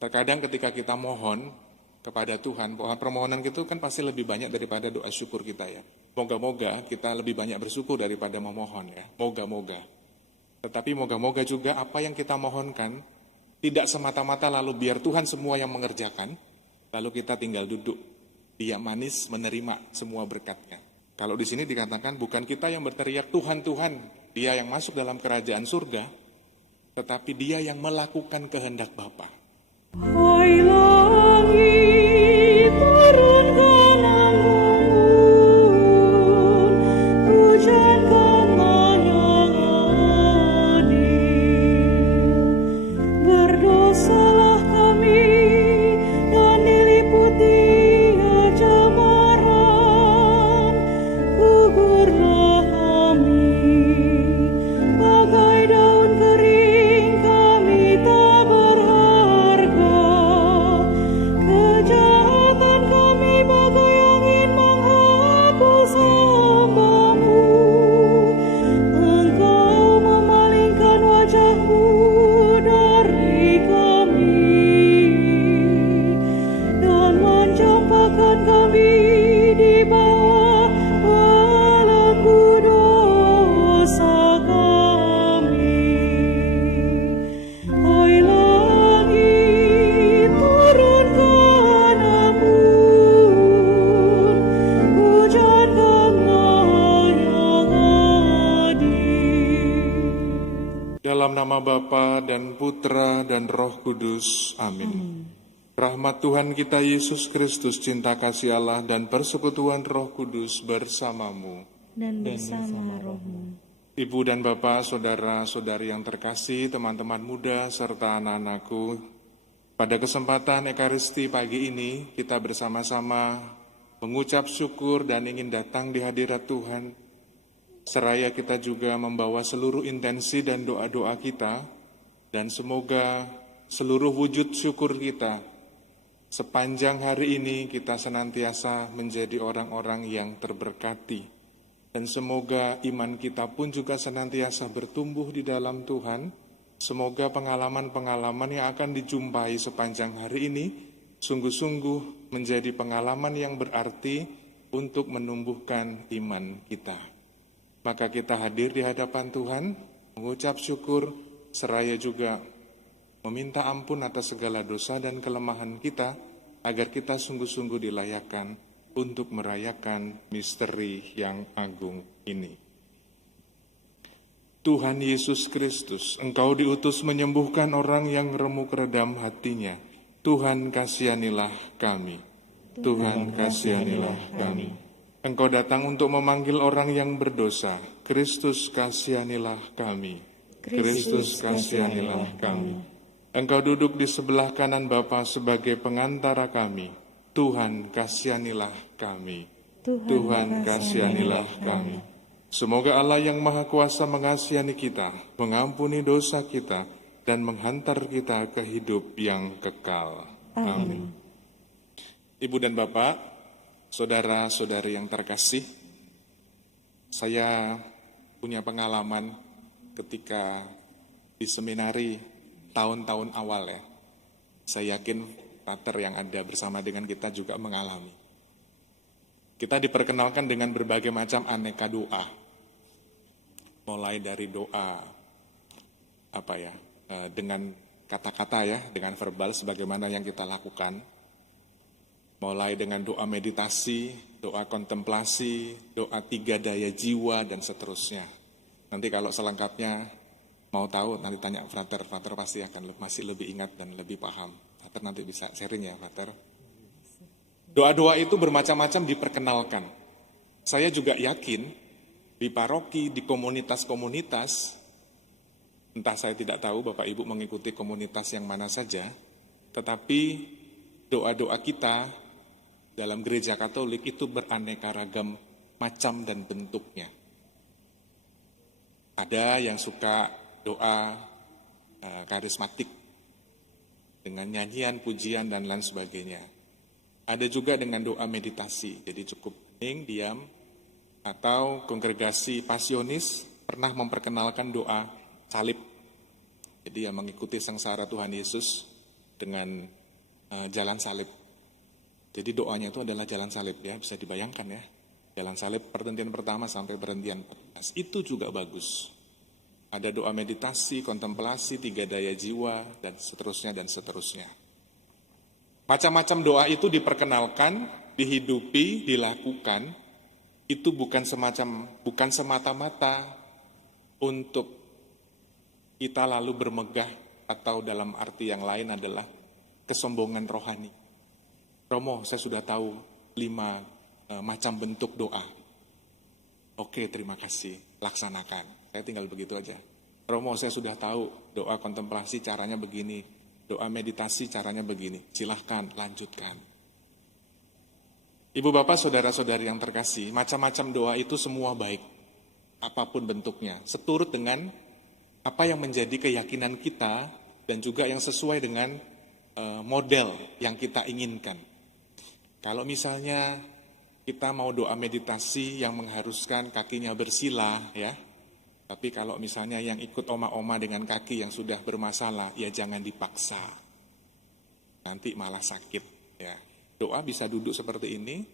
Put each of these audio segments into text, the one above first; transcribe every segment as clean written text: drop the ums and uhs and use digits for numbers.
Terkadang ketika kita mohon kepada Tuhan, permohonan itu kan pasti lebih banyak daripada doa syukur kita ya. Moga-moga kita lebih banyak bersyukur daripada memohon ya. Moga-moga. Tetapi moga-moga juga apa yang kita mohonkan tidak semata-mata lalu biar Tuhan semua yang mengerjakan, lalu kita tinggal duduk, diam manis menerima semua berkatnya. Kalau di sini dikatakan bukan kita yang berteriak Tuhan, Tuhan, Dia yang masuk dalam kerajaan surga, tetapi Dia yang melakukan kehendak Bapa. Hai langit, turunkan embun, hujankanlah yang adil. Berdosalah kami dan diliputi cemaran, gugurlah kami bagai daun kering, kami tak berharga. Kejahatan kami bagai angin menghapus hamba-Mu. Engkau memalingkan wajah-Mu dari kami dan mencampakkan kami di bawah belenggu dosa kami. Hai langit, turunkan embun, hujankanlah yang adil. Dalam nama Bapa dan Putra dan Roh Kudus. Amin. Rahmat Tuhan kita Yesus Kristus, cinta kasih Allah dan persekutuan Roh Kudus bersamamu. Dan bersama rohmu. Ibu dan Bapak, saudara-saudari yang terkasih, teman-teman muda serta anak-anakku, pada kesempatan Ekaristi pagi ini kita bersama-sama mengucap syukur dan ingin datang di hadirat Tuhan. Seraya kita juga membawa seluruh intensi dan doa-doa kita, dan semoga seluruh wujud syukur kita sepanjang hari ini kita senantiasa menjadi orang-orang yang terberkati. Dan semoga iman kita pun juga senantiasa bertumbuh di dalam Tuhan. Semoga pengalaman-pengalaman yang akan dijumpai sepanjang hari ini sungguh-sungguh menjadi pengalaman yang berarti untuk menumbuhkan iman kita. Maka kita hadir di hadapan Tuhan, mengucap syukur, seraya juga meminta ampun atas segala dosa dan kelemahan kita, agar kita sungguh-sungguh dilayakkan untuk merayakan misteri yang agung ini. Tuhan Yesus Kristus, Engkau diutus menyembuhkan orang yang remuk redam hatinya. Tuhan kasihanilah kami. Tuhan kasihanilah kami. Engkau datang untuk memanggil orang yang berdosa. Kristus kasihanilah kami. Kristus kasihanilah kami. Engkau duduk di sebelah kanan Bapa sebagai pengantara kami. Tuhan kasihanilah kami. Tuhan kasihanilah kami. Semoga Allah yang Maha Kuasa mengasihani kita, mengampuni dosa kita, dan menghantar kita ke hidup yang kekal. Amin. Ibu dan Bapak, saudara-saudari yang terkasih, saya punya pengalaman ketika di seminari tahun-tahun awal ya. Saya yakin Pater yang ada bersama dengan kita juga mengalami. Kita diperkenalkan dengan berbagai macam aneka doa. Mulai dari doa dengan kata-kata ya, dengan verbal sebagaimana yang kita lakukan. Mulai dengan doa meditasi, doa kontemplasi, doa 3 daya jiwa dan seterusnya. Nanti kalau selengkapnya mau tahu nanti tanya Frater pasti akan masih lebih ingat dan lebih paham. Frater nanti bisa sharing ya, Frater. Doa-doa itu bermacam-macam diperkenalkan. Saya juga yakin di paroki, di komunitas-komunitas, entah saya tidak tahu Bapak Ibu mengikuti komunitas yang mana saja, tetapi doa-doa kita dalam gereja Katolik itu beraneka ragam macam dan bentuknya. Ada yang suka doa karismatik dengan nyanyian, pujian, dan lain sebagainya. Ada juga dengan doa meditasi, jadi cukup hening, diam, atau kongregasi pasionis pernah memperkenalkan doa salib. Jadi yang mengikuti sengsara Tuhan Yesus, dengan jalan salib. Jadi doanya itu adalah jalan salib ya, bisa dibayangkan ya. Jalan salib perhentian pertama sampai perhentian 14. Itu juga bagus. Ada doa meditasi, kontemplasi, 3 daya jiwa, dan seterusnya dan seterusnya. Macam-macam doa itu diperkenalkan, dihidupi, dilakukan. Itu bukan semata-mata untuk kita lalu bermegah atau dalam arti yang lain adalah kesombongan rohani. Romo, saya sudah tahu 5 macam bentuk doa. Oke, terima kasih, laksanakan. Saya tinggal begitu aja. Romo, saya sudah tahu doa kontemplasi caranya begini, doa meditasi caranya begini. Silahkan, lanjutkan. Ibu bapak, saudara-saudari yang terkasih, macam-macam doa itu semua baik. Apapun bentuknya, seturut dengan apa yang menjadi keyakinan kita dan juga yang sesuai dengan model yang kita inginkan. Kalau misalnya kita mau doa meditasi yang mengharuskan kakinya bersila ya, tapi kalau misalnya yang ikut oma-oma dengan kaki yang sudah bermasalah, ya jangan dipaksa. Nanti malah sakit ya. Doa bisa duduk seperti ini.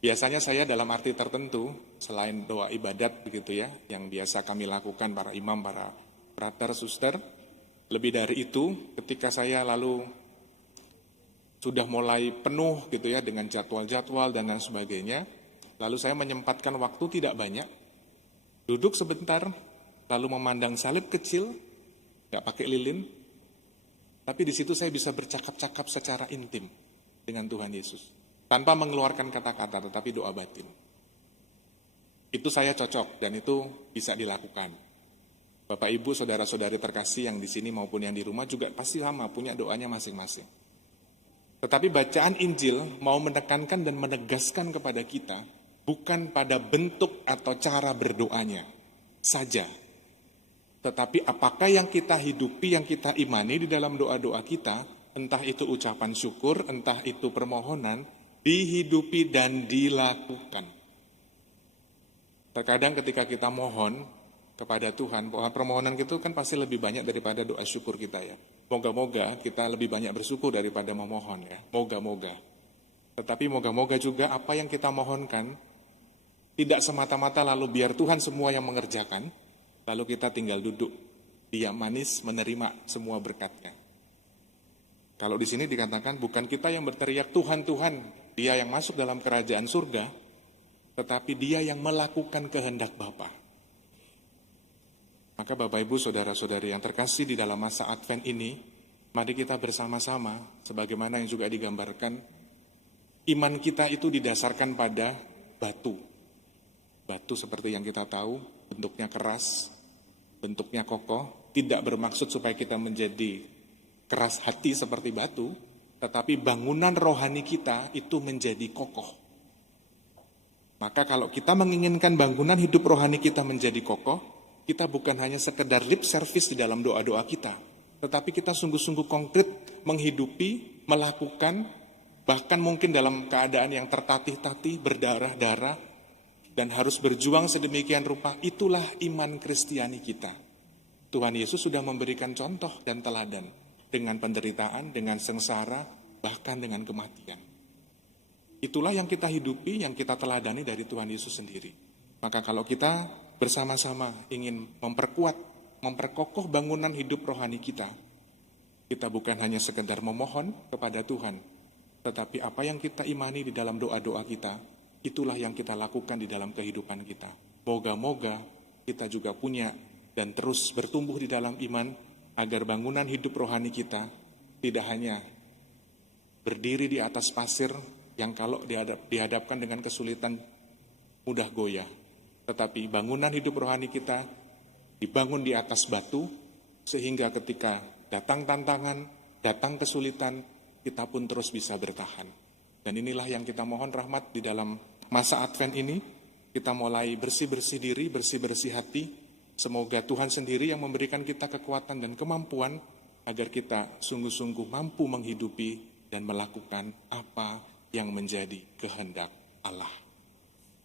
Biasanya saya dalam arti tertentu, selain doa ibadat begitu ya, yang biasa kami lakukan para imam, para frater, suster, lebih dari itu ketika saya lalu sudah mulai penuh gitu ya dengan jadwal-jadwal dan lain sebagainya, lalu saya menyempatkan waktu tidak banyak, duduk sebentar, lalu memandang salib kecil, nggak pakai lilin, tapi di situ saya bisa bercakap-cakap secara intim dengan Tuhan Yesus, tanpa mengeluarkan kata-kata, tetapi doa batin. Itu saya cocok dan itu bisa dilakukan. Bapak Ibu, saudara-saudari terkasih yang di sini maupun yang di rumah juga pasti sama, punya doanya masing-masing. Tetapi bacaan Injil mau menekankan dan menegaskan kepada kita bukan pada bentuk atau cara berdoanya saja. Tetapi apakah yang kita hidupi, yang kita imani di dalam doa-doa kita, entah itu ucapan syukur, entah itu permohonan, dihidupi dan dilakukan. Terkadang ketika kita mohon kepada Tuhan, bahwa permohonan itu kan pasti lebih banyak daripada doa syukur kita ya. Moga-moga kita lebih banyak bersyukur daripada memohon ya. Moga-moga. Tetapi moga-moga juga apa yang kita mohonkan tidak semata-mata lalu biar Tuhan semua yang mengerjakan, lalu kita tinggal duduk diam manis menerima semua berkatnya. Kalau di sini dikatakan bukan kita yang berteriak Tuhan, Tuhan, Dia yang masuk dalam kerajaan surga, tetapi Dia yang melakukan kehendak Bapa. Maka Bapak Ibu, saudara-saudari yang terkasih di dalam masa Advent ini, mari kita bersama-sama, sebagaimana yang juga digambarkan, iman kita itu didasarkan pada batu. Batu seperti yang kita tahu, bentuknya keras, bentuknya kokoh, tidak bermaksud supaya kita menjadi keras hati seperti batu, tetapi bangunan rohani kita itu menjadi kokoh. Maka kalau kita menginginkan bangunan hidup rohani kita menjadi kokoh, kita bukan hanya sekedar lip service di dalam doa-doa kita, tetapi kita sungguh-sungguh konkret menghidupi, melakukan, bahkan mungkin dalam keadaan yang tertatih-tatih, berdarah-darah, dan harus berjuang sedemikian rupa. Itulah iman Kristiani kita. Tuhan Yesus sudah memberikan contoh dan teladan dengan penderitaan, dengan sengsara, bahkan dengan kematian. Itulah yang kita hidupi, yang kita teladani dari Tuhan Yesus sendiri. Maka kalau kita bersama-sama ingin memperkuat, memperkokoh bangunan hidup rohani kita bukan hanya sekedar memohon kepada Tuhan, tetapi apa yang kita imani di dalam doa-doa kita, itulah yang kita lakukan di dalam kehidupan kita. Moga-moga kita juga punya dan terus bertumbuh di dalam iman, agar bangunan hidup rohani kita tidak hanya berdiri di atas pasir yang kalau dihadapkan dengan kesulitan mudah goyah, tetapi bangunan hidup rohani kita dibangun di atas batu, sehingga ketika datang tantangan, datang kesulitan, kita pun terus bisa bertahan. Dan inilah yang kita mohon rahmat di dalam masa Advent ini. Kita mulai bersih-bersih diri, bersih-bersih hati. Semoga Tuhan sendiri yang memberikan kita kekuatan dan kemampuan agar kita sungguh-sungguh mampu menghidupi dan melakukan apa yang menjadi kehendak Allah.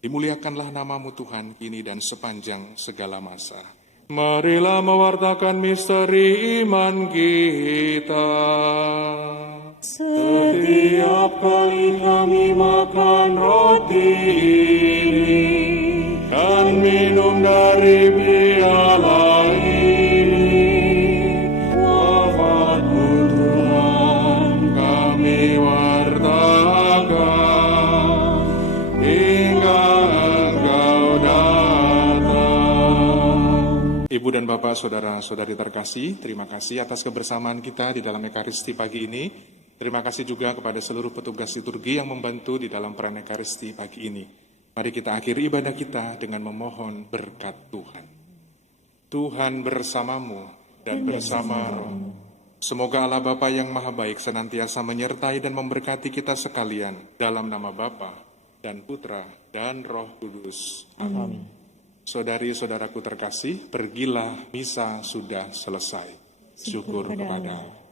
Dimuliakanlah namamu Tuhan kini dan sepanjang segala masa. Marilah mewartakan misteri iman kita. Setiap kali kami makan roti ini Dan minum dari piala ini, wafatmu Tuhan, kami wartakan hingga Engkau datang. Ibu dan Bapak, saudara-saudari terkasih, terima kasih atas kebersamaan kita di dalam Ekaristi pagi ini. Terima kasih juga kepada seluruh petugas liturgi yang membantu di dalam peran Ekaristi pagi ini. Mari kita akhiri ibadah kita dengan memohon berkat Tuhan. Tuhan bersamamu dan bersama rohmu. Semoga Allah Bapa yang Maha Baik senantiasa menyertai dan memberkati kita sekalian dalam nama Bapa dan Putra dan Roh Kudus. Amin. Saudari-saudaraku terkasih, pergilah, misa sudah selesai. Syukur kepada Allah.